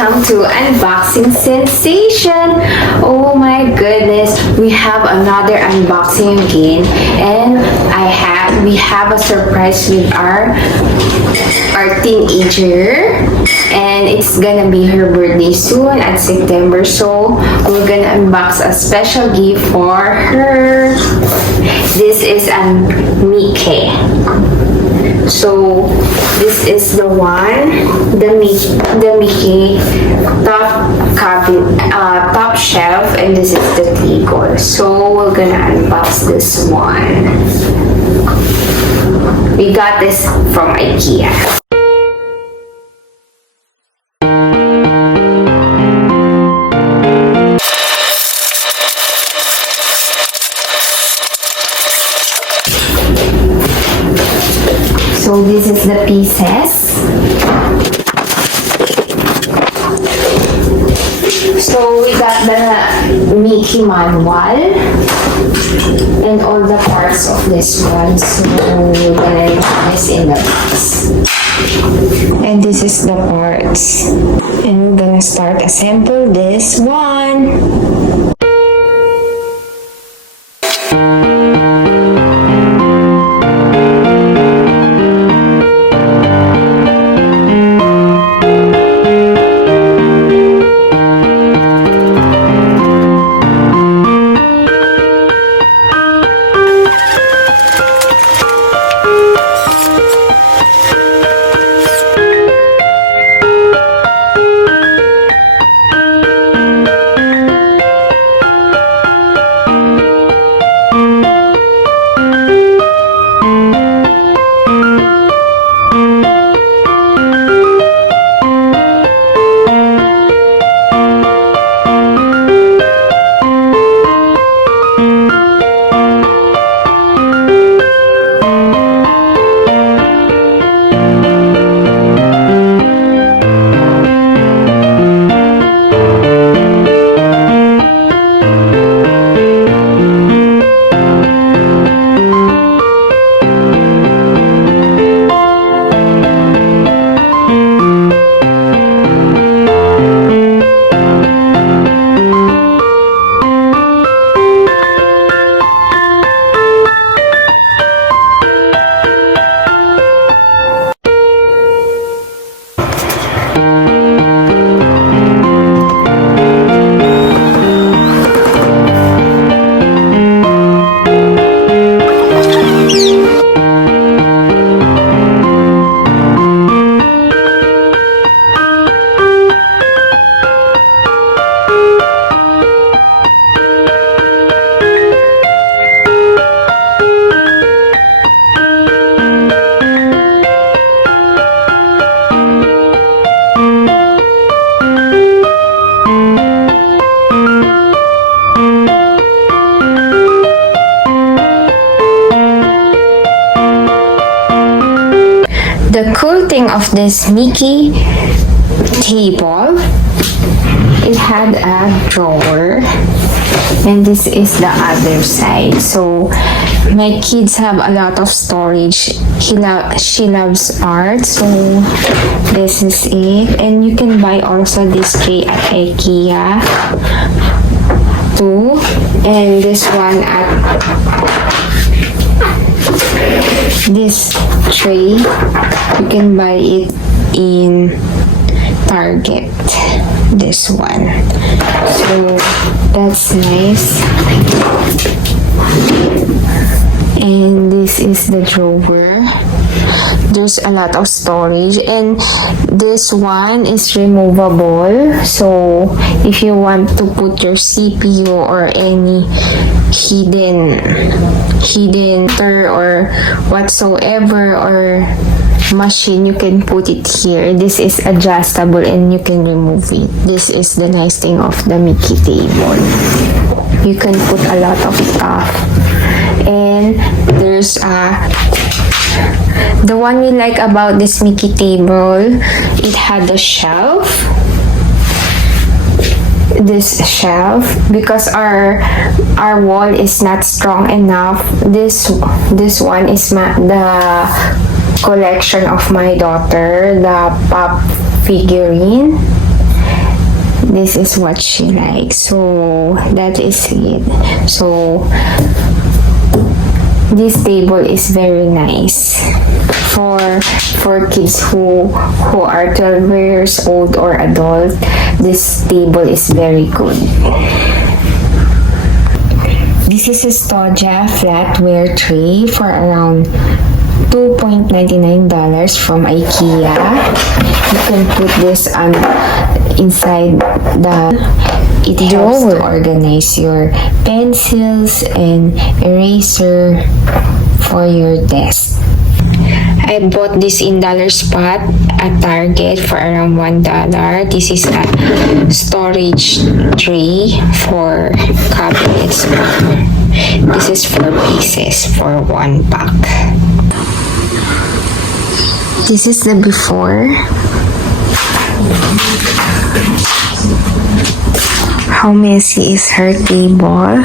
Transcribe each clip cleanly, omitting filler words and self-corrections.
welcome to unboxing sensation. Oh my goodness, we have another unboxing again, and we have a surprise with our teenager, and it's gonna be her birthday soon at September, so we're gonna unbox a special gift for her. This is a Mickey. So this is the one, the Mickey top shelf, and this is the table. So we're gonna unbox this one. We got this from Ikea. So this is the pieces. So we got the Mickey manual and all the parts of this one. So we're gonna use this in the box. And this is the parts. And we're gonna start assemble this one. The cool thing of this Mickey table, it had a drawer, and this is the other side. So my kids have a lot of storage. She loves art, so this is it. And you can buy also this tray at Ikea too, and this one at this tray, you can buy it in Target, this one. So that's nice. And this is the drawer. There's a lot of storage, and this one is removable. So if you want to put your CPU or any hidden or whatsoever or machine, you can put it here. This is adjustable and you can remove it. This is the nice thing of the Mickey table. You can put a lot of stuff. And there's the one we like about this Mickey table, it had a shelf. This shelf, because our wall is not strong enough. This one is the collection of my daughter, the pop figurine. this is what she likes. So that is it. So this table is very nice for kids who are 12 years old or adult. This table is very good. This is a STODJA flatware tray for around $2.99 from Ikea. You can put this on inside the helps to organize your pencils and eraser for your desk. I bought this in Dollar Spot at Target for around $1. This is a storage tray for cabinets. This is 4 pieces for 1 pack. This is the before. How messy is her table?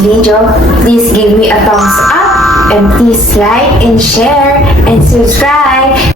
Video, please give me a thumbs up and please like and share and subscribe.